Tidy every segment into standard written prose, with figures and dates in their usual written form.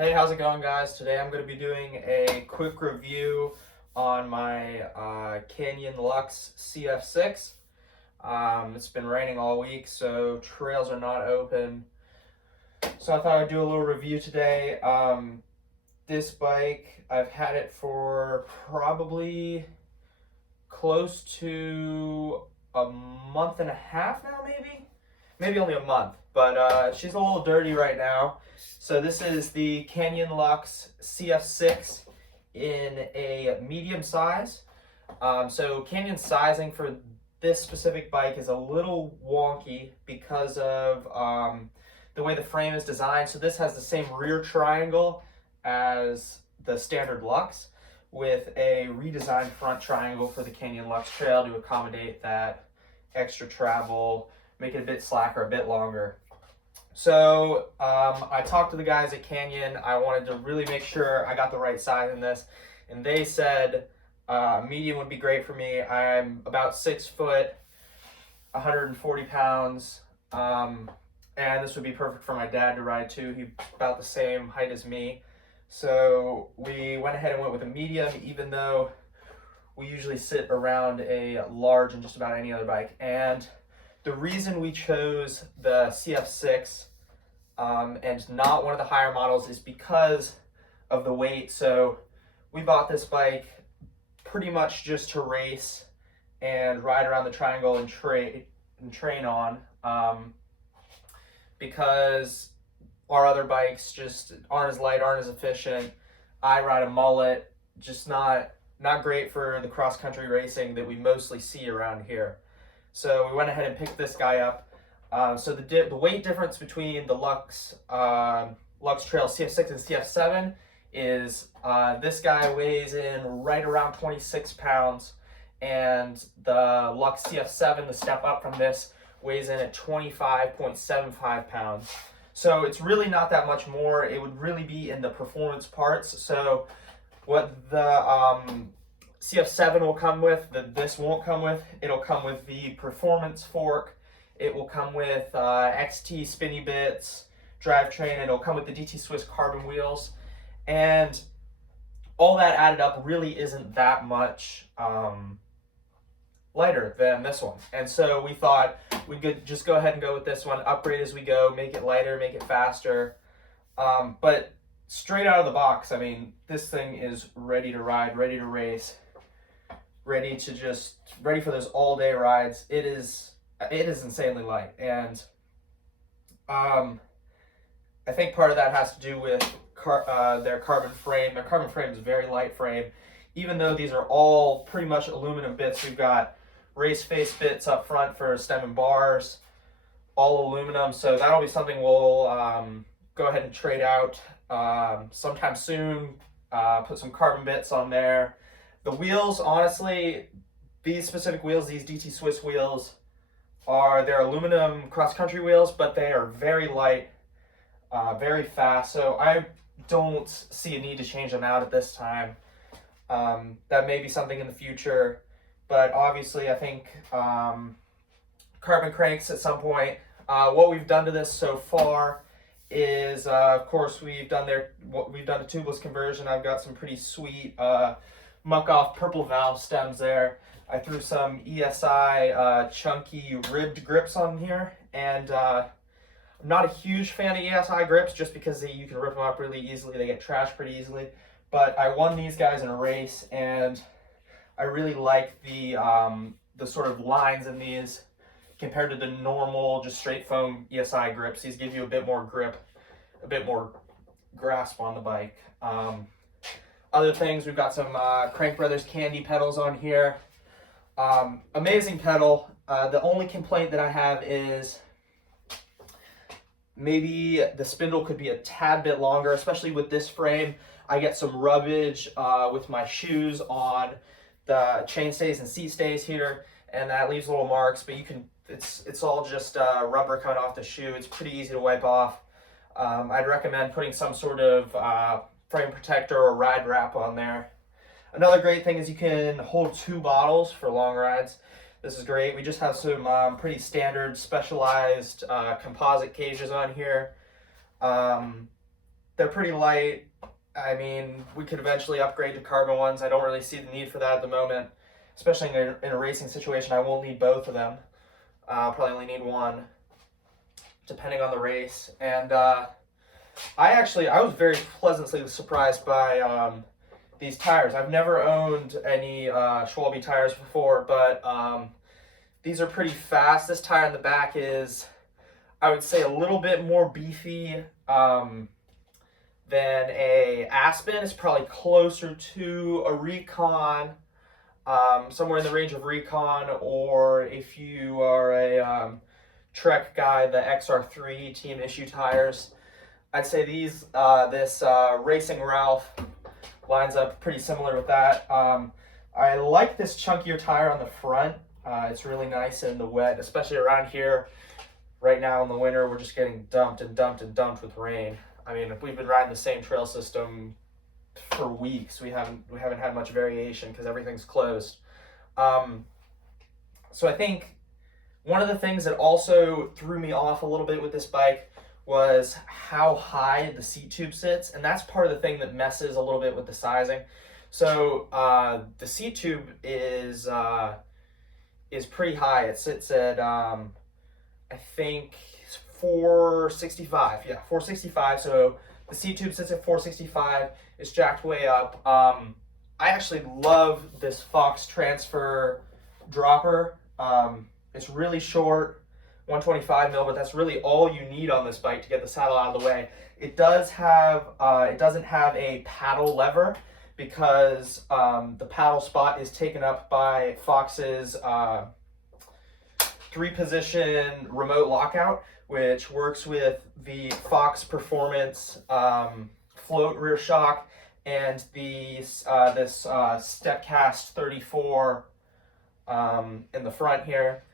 Hey, how's it going, guys? Today I'm going to be doing a quick review on my Canyon Lux cf6. It's been raining all week, so trails are not open. So I thought I'd do a little review today. This bike, I've had it for probably close to a month and a half now, maybe only a month, but she's a little dirty right now. So this is the Canyon Lux cf6 in a medium size. So Canyon sizing for this specific bike is a little wonky because of the way the frame is designed. So this has the same rear triangle as the standard Lux, with a redesigned front triangle for the Canyon Lux Trail to accommodate that extra travel, make it a bit slacker, a bit longer. So I talked to the guys at Canyon. I wanted to really make sure I got the right size in this, and they said medium would be great for me. I'm about 6 foot, 140 pounds, and this would be perfect for my dad to ride too. He's about the same height as me. So we went ahead and went with a medium, even though we usually sit around a large in just about any other bike. And the reason we chose the cf6 and not one of the higher models is because of the weight. So we bought this bike pretty much just to race and ride around the triangle and train on, because our other bikes just aren't as light, aren't as efficient. I ride a mullet, just not great for the cross-country racing that we mostly see around here. So we went ahead and picked this guy up. So the weight difference between the Lux Trail cf6 and cf7 is this guy weighs in right around 26 pounds, and the Lux cf7, the step up from this, weighs in at 25.75 pounds. So it's really not that much more. It would really be in the performance parts. So what the cf7 will come with, that this won't come with, it'll come with the performance fork. It will come with XT spinny bits, drivetrain. It'll come with the DT Swiss carbon wheels. And all that added up really isn't that much lighter than this one. And so we thought we could just go ahead and go with this one, upgrade as we go, make it lighter, make it faster. But straight out of the box, I mean, this thing is ready to ride, ready to race, ready for those all-day rides. It is insanely light, and I think part of that has to do with their carbon frame. Their carbon frame is a very light frame, even though these are all pretty much aluminum bits. We've got race face bits up front for stem and bars, all aluminum. So that'll be something we'll go ahead and trade out sometime soon. Put some carbon bits on there. The wheels, honestly, these specific wheels, these DT Swiss wheels, they're aluminum cross-country wheels, but they are very light, very fast. So I don't see a need to change them out at this time. That may be something in the future, but obviously I think carbon cranks at some point. What we've done to this so far is, of course, we've done a tubeless conversion. I've got some pretty sweet muck-off purple valve stems there. I threw some ESI chunky ribbed grips on here, and I'm not a huge fan of ESI grips just because you can rip them up really easily. They get trashed pretty easily. But I won these guys in a race, and I really like the sort of lines in these compared to the normal, just straight foam ESI grips. These give you a bit more grip, a bit more grasp on the bike. Other things, we've got some Crank Brothers Candy pedals on here. Amazing pedal. The only complaint that I have is maybe the spindle could be a tad bit longer, especially with this frame. I get some rubbage with my shoes on the chain stays and seat stays here, and that leaves little marks, but it's all just rubber coming off the shoe. It's pretty easy to wipe off. I'd recommend putting some sort of frame protector or ride wrap on there. Another great thing is you can hold 2 bottles for long rides. This is great. We just have some pretty standard specialized composite cages on here. They're pretty light. I mean, we could eventually upgrade to carbon ones. I don't really see the need for that at the moment, especially in a racing situation. I won't need both of them. I'll probably only need one, depending on the race. And I was very pleasantly surprised by these tires. I've never owned any Schwalbe tires before, but these are pretty fast. This tire in the back is, I would say, a little bit more beefy than a Aspen. It's probably closer to a Recon, somewhere in the range of Recon, or if you are a Trek guy, the XR3 team issue tires. I'd say this Racing Ralph lines up pretty similar with that. I like this chunkier tire on the front. It's really nice in the wet, especially around here. Right now in the winter, we're just getting dumped and dumped and dumped with rain. I mean, we've been riding the same trail system for weeks. We haven't had much variation because everything's closed. So I think one of the things that also threw me off a little bit with this bike was how high the seat tube sits, and that's part of the thing that messes a little bit with the sizing. So the seat tube is pretty high. It sits at I think 465. Yeah, 465. So the seat tube sits at 465. It's jacked way up. I actually love this Fox transfer dropper. It's really short, 125 mil, but that's really all you need on this bike to get the saddle out of the way. It doesn't have a paddle lever because the paddle spot is taken up by Fox's 3-position remote lockout, which works with the Fox Performance float rear shock and this Stepcast 34 in the front here.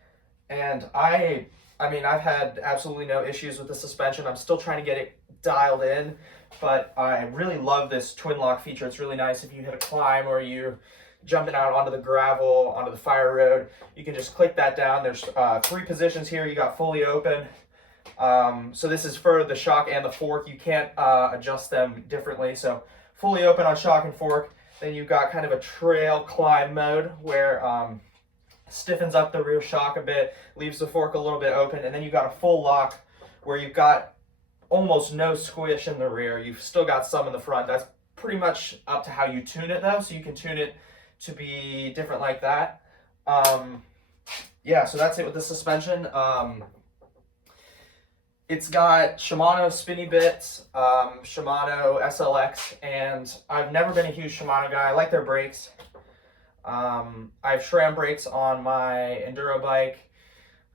And I mean, I've had absolutely no issues with the suspension. I'm still trying to get it dialed in, but I really love this twin lock feature. It's really nice if you hit a climb or you're jumping out onto the gravel, onto the fire road. You can just click that down. There's 3 positions here. You got fully open. So this is for the shock and the fork. You can't adjust them differently. So fully open on shock and fork. Then you've got kind of a trail climb mode where stiffens up the rear shock a bit, leaves the fork a little bit open, and then you've got a full lock where you've got almost no squish in the rear. You've still got some in the front. That's pretty much up to how you tune it though, so you can tune it to be different like that. Yeah, so that's it with the suspension. It's got Shimano spinny bits, Shimano SLX, and I've never been a huge Shimano guy. I like their brakes. I have SRAM brakes on my enduro bike.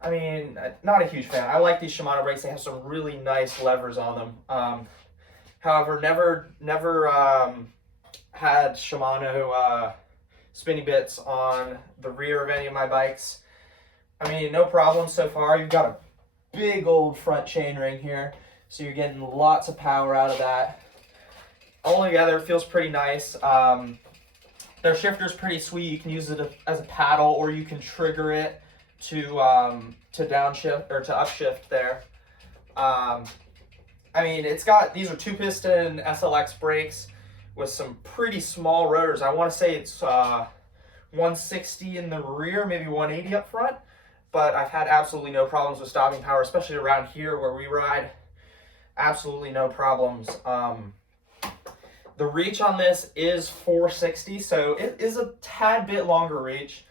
I mean, not a huge fan. I like these Shimano brakes. They have some really nice levers on them. However, never had Shimano spinny bits on the rear of any of my bikes. I mean, no problem so far. You've got a big old front chainring here, so you're getting lots of power out of that. Altogether, it feels pretty nice. Their shifter's pretty sweet. You can use it as a paddle, or you can trigger it to downshift or to upshift there. I mean, these are 2-piston SLX brakes with some pretty small rotors. I want to say it's 160 in the rear, maybe 180 up front, but I've had absolutely no problems with stopping power, especially around here where we ride. Absolutely no problems. The reach on this is 460, so it is a tad bit longer reach.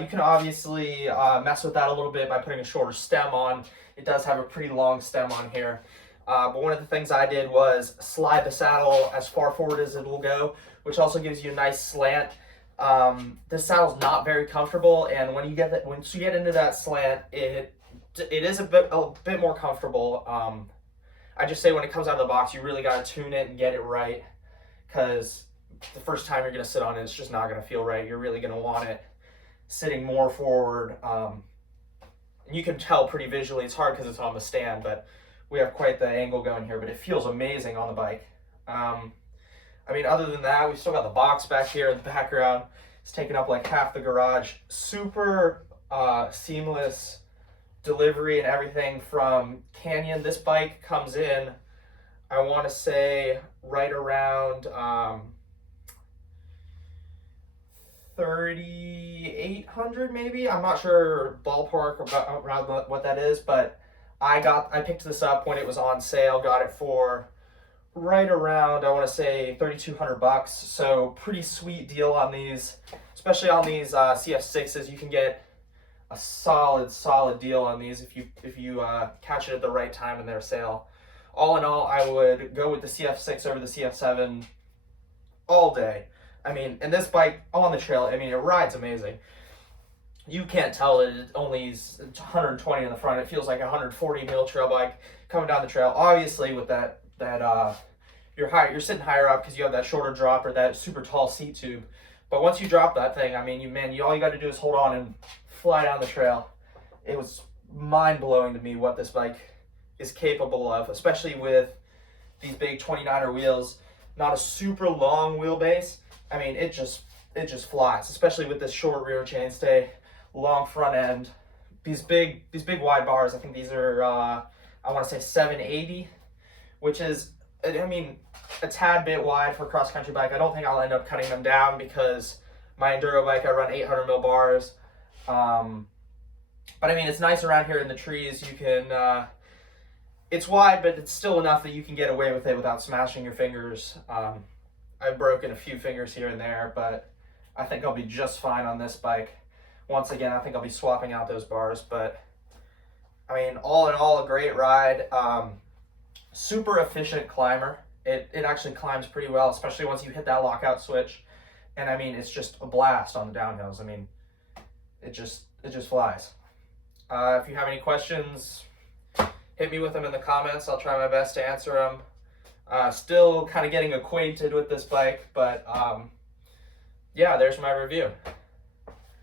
You can obviously mess with that a little bit by putting a shorter stem on. It does have a pretty long stem on here. But one of the things I did was slide the saddle as far forward as it will go, which also gives you a nice slant. This saddle's not very comfortable, and once you get into that slant, it is a bit more comfortable. I just say when it comes out of the box, you really got to tune it and get it right, because the first time you're going to sit on it, it's just not going to feel right. You're really going to want it sitting more forward. You can tell pretty visually. It's hard because it's on the stand, but we have quite the angle going here, but it feels amazing on the bike. I mean, other than that, we've still got the box back here in the background. It's taking up like half the garage. Super seamless delivery and everything from Canyon. This bike comes in, I want to say right around 3,800 maybe. I'm not sure ballpark about around what that is, but I picked this up when it was on sale. Got it for right around, I want to say, 3,200 bucks. So pretty sweet deal on these, especially on these cf6s. You can get a solid deal on these if you catch it at the right time in their sale. All in all, I would go with the cf6 over the cf7 all day. I mean, and this bike on the trail, I mean, it rides amazing. You can't tell that it only is 120 in the front. It feels like a 140 mil trail bike coming down the trail. Obviously, with that you're sitting higher up because you have that shorter drop or that super tall seat tube. But once you drop that thing, I mean, all you got to do is hold on and fly down the trail. It was mind blowing to me what this bike is capable of, especially with these big 29er wheels. Not a super long wheelbase. I mean, it just flies, especially with this short rear chainstay, long front end. These big wide bars, I think these are I want to say 780, which is, I mean, a tad bit wide for a cross country bike. I don't think I'll end up cutting them down because my enduro bike, I run 800 mil bars. But I mean, it's nice around here in the trees. You can it's wide, but it's still enough that you can get away with it without smashing your fingers. I've broken a few fingers here and there, but I think I'll be just fine on this bike. Once again, I think I'll be swapping out those bars, but I mean, all in all, a great ride. Super efficient climber. It actually climbs pretty well, especially once you hit that lockout switch. And I mean, it's just a blast on the downhills. I mean, it just flies. If you have any questions, hit me with them in the comments. I'll try my best to answer them. Still kind of getting acquainted with this bike, but yeah, there's my review.